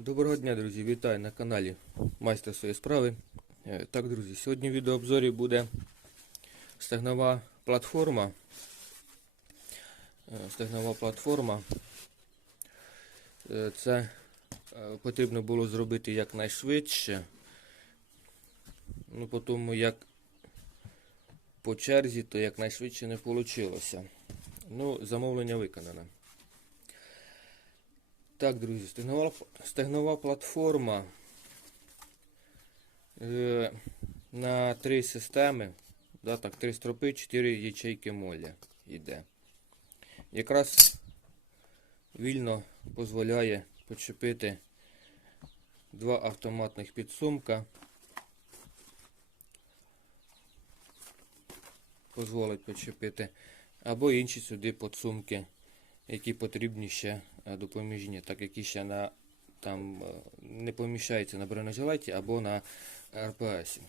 Доброго дня, друзі! Вітаю на каналі Майстер своєї справи. Е, Так, друзі, сьогодні в відеообзорі буде стегнова платформа. Е, Стегнова платформа. Е, Це потрібно було зробити якнайшвидше. Ну, по тому як по черзі, то якнайшвидше не вийшло. Ну, замовлення виконане. Так, друзі, стегнова, стегнова платформа е, на три системи, да, так, три стропи, чотири ячейки моля йде. Якраз вільно дозволяє почепити два автоматних підсумка. Дозволить почепити. Або інші сюди підсумки, які потрібні ще е, допоміжні, так які ще на там е, не поміщаються на бронежилеті або на РПС.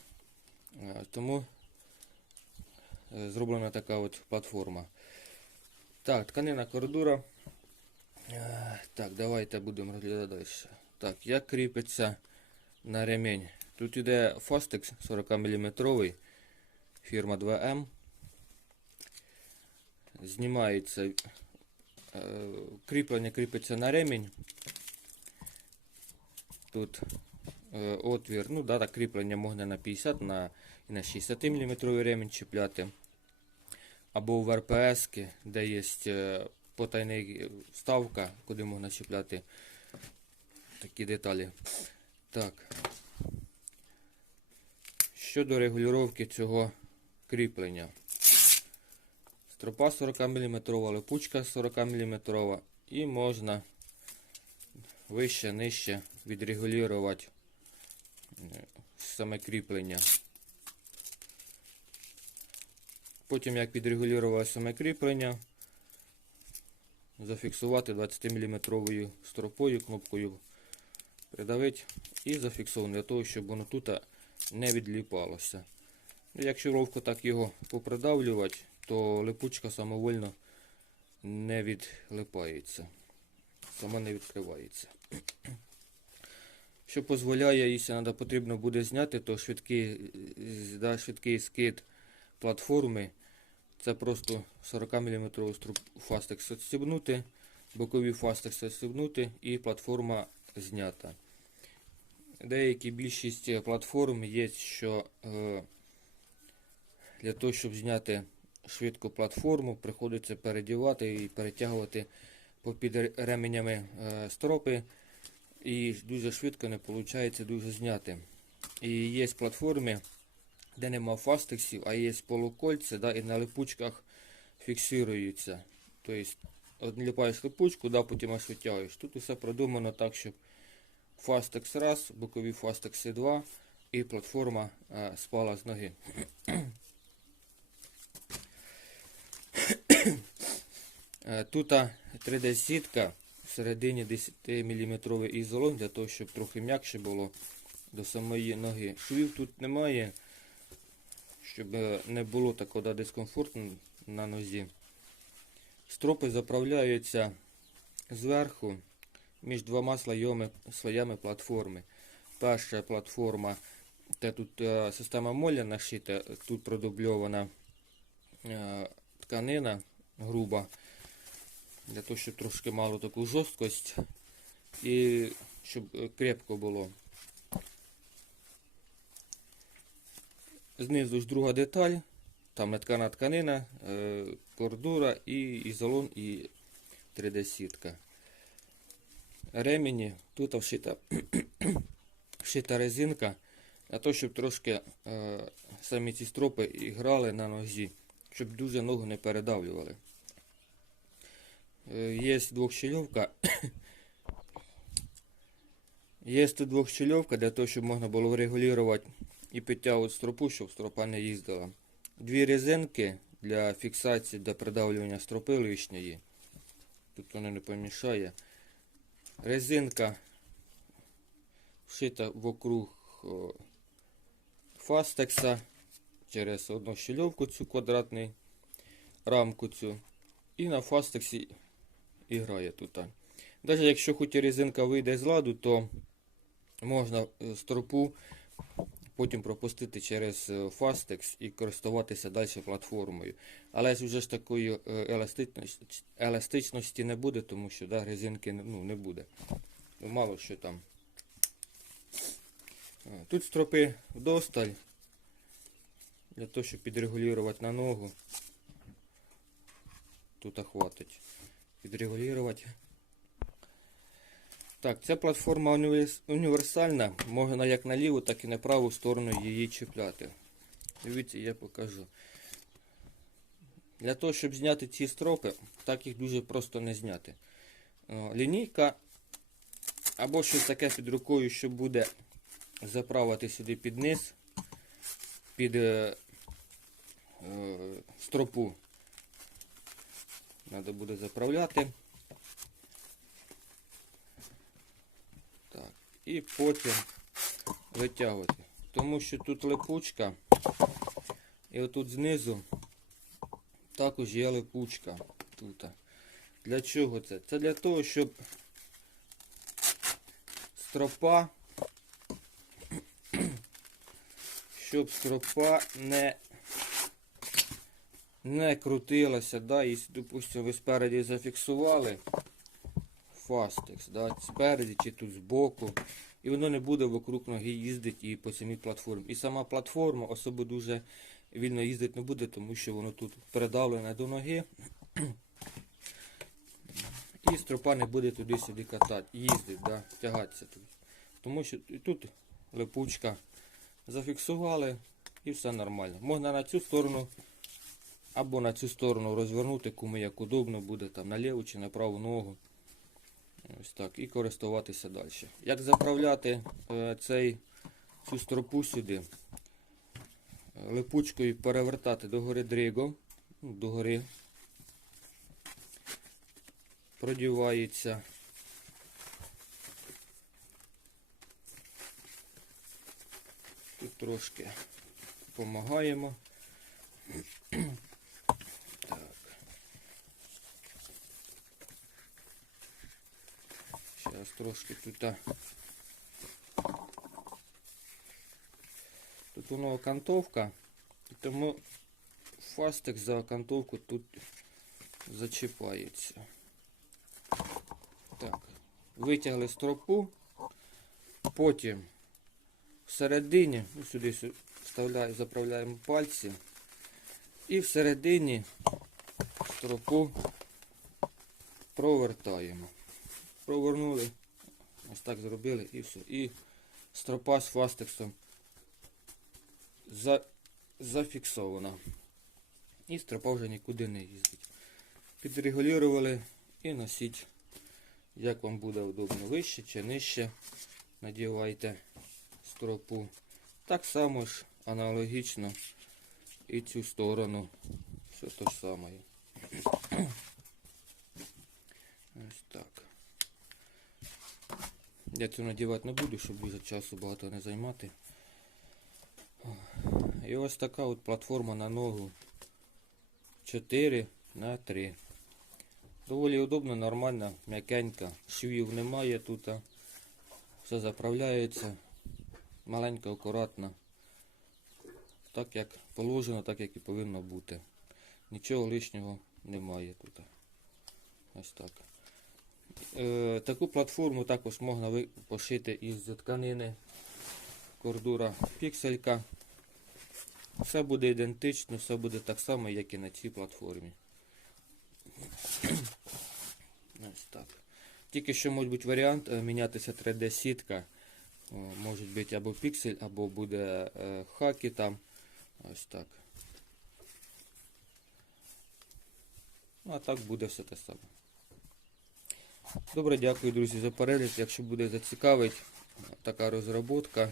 Е, Тому зроблена така от платформа. Так, тканина кордура. Е, Так, давайте будемо розглядати далі. Так, як кріпиться на ремінь. Тут іде Fastex 40 мм, фірма 2М. Знімається кріплення кріпиться на ремінь. Тут е, отвір, ну да, так, кріплення можна на 50 на, і на 60 мм ремінь чіпляти. Або в РПС, де є е, потайна вставка, куди можна чіпляти такі деталі. Так. Щодо регулювання цього кріплення. Стропа 40 мм, липучка 40 мм і можна вище, нижче відрегулювати е, саме кріплення. Потім, як відрегулювати саме кріплення, зафіксувати 20 мм стропою, кнопкою придавити і зафіксувати для того, щоб воно тут не відліпалося. Якщо ловко так його попридавлювати, то липучка самовольно не відлипається. Сама не відкривається. Що дозволяє, якщо потрібно буде зняти, то швидкий, да, швидкий скид платформи. Це просто 40 мм фастекс відстібнути, бокові фастекс відстібнути і платформа знята. Деякі більшість платформ є, що е, для того, щоб зняти швидку платформу, приходиться передівати і перетягувати попід ременями е, стропи. І дуже швидко не виходить дуже зняти. І є платформи, де нема фастексів, а є полукольця, да, і на липучках фіксуються. Тобто, відліпаєш липучку, да, потім аж витягуєш. Тут усе продумано так, щоб фастекс раз, бокові фастекси 2 і платформа е, спала з ноги. Е, Тут 3D-сітка всередині 10 мм ізолон для того, щоб трохи м'якше було до самої ноги. Швів тут немає, щоб е, не було такого дискомфорту на нозі. Стропи заправляються зверху між двома слоями, слоями платформи. Перша платформа, це тут е, система моля нашита, тут продубльована е, тканина груба, для того, щоб трошки мало таку жорсткость і щоб е, крепко було. Знизу ж друга деталь, там ткана тканина, е, кордура і ізолон і 3D-сітка. Ремені, тут вшита, вшита резинка, для того, щоб трошки е, самі ці стропи грали на нозі, щоб дуже ногу не передавлювали. Е, Є двохщільовка. Є тут двохщільовка для того, щоб можна було регулювати і підтягувати стропу, щоб стропа не їздила. Дві резинки для фіксації для придавлювання стропи лишньої. Тут воно не помішає. Резинка вшита вокруг фастекса через одну щільовку цю квадратну рамку цю. І на фастексі і грає тут. Навіть якщо хоч і резинка вийде з ладу, то можна е, стропу потім пропустити через Fastex і користуватися далі платформою. Але вже ж такої е, еластичності, не буде, тому що да, резинки ну, не буде. Мало що там. Е, Тут стропи вдосталь. Для того, щоб підрегулювати на ногу. Тут хватить. Підрегулювати. Так, ця платформа універсальна, можна як на ліву, так і на праву сторону її чіпляти. Дивіться, я покажу. Для того, щоб зняти ці стропи, так їх дуже просто не зняти. Лінійка або щось таке під рукою, що буде заправити сюди під низ, під е, е, стропу. Треба буде заправляти. Так, і потім витягувати. Тому що тут липучка, і отут знизу також є липучка. Тут. Для чого це? Це для того, щоб стропа, щоб стропа не, не крутилася. Да? І, допустимо, ви спереді зафіксували фастекс, да? спереді чи тут збоку. І воно не буде вокруг ноги їздити і по самій платформі. І сама платформа особо дуже вільно їздити не буде, тому що воно тут передавлене до ноги. І стропа не буде туди-сюди катати, їздити, да, тягатися тут. Тому що тут липучка зафіксували і все нормально. Можна на цю сторону або на цю сторону розвернути, кому як удобно буде, там на ліву чи на праву ногу. Ось так. І користуватися далі. Як заправляти е, цей, цю стропу сюди? Липучкою перевертати догори ну, догори. Продівається. Тут трошки допомагаємо. Трошки тут. Тут воно окантовка, тому фастик за окантовку тут зачіпається. Так, витягли стропу, потім всередині, ну сюди вставляю, заправляємо пальці, і всередині стропу провертаємо. Провернули, ось так зробили і все. І стропа з фастексом за, зафіксована. І стропа вже нікуди не їздить. Підрегулювали і носіть, як вам буде удобно, вище чи нижче. Надівайте стропу. Так само ж аналогічно і цю сторону. Все те ж саме. Ось так. Я цю надівати не буду, щоб дуже часу багато не займати. І ось така от платформа на ногу 4 на 3. Доволі удобно, нормально, м'якенька. Швів немає тут. Все заправляється. Маленько, акуратно. Так як положено, так як і повинно бути. Нічого лишнього немає тут. Ось так. Е, таку платформу також можна пошити із тканини кордура пікселька. Все буде ідентично, все буде так само, як і на цій платформі. Ось так. Тільки що може бути варіант е, мінятися 3D-сітка. Може бути або піксель, або буде е, хаки там. Ось так. Ну, а так буде все те саме. Добре, дякую, друзі, за перегляд. Якщо буде зацікавить така розробка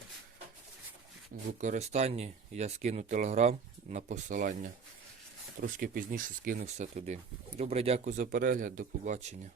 в використанні, я скину телеграм на посилання. Трошки пізніше скину все туди. Добре, дякую за перегляд, до побачення.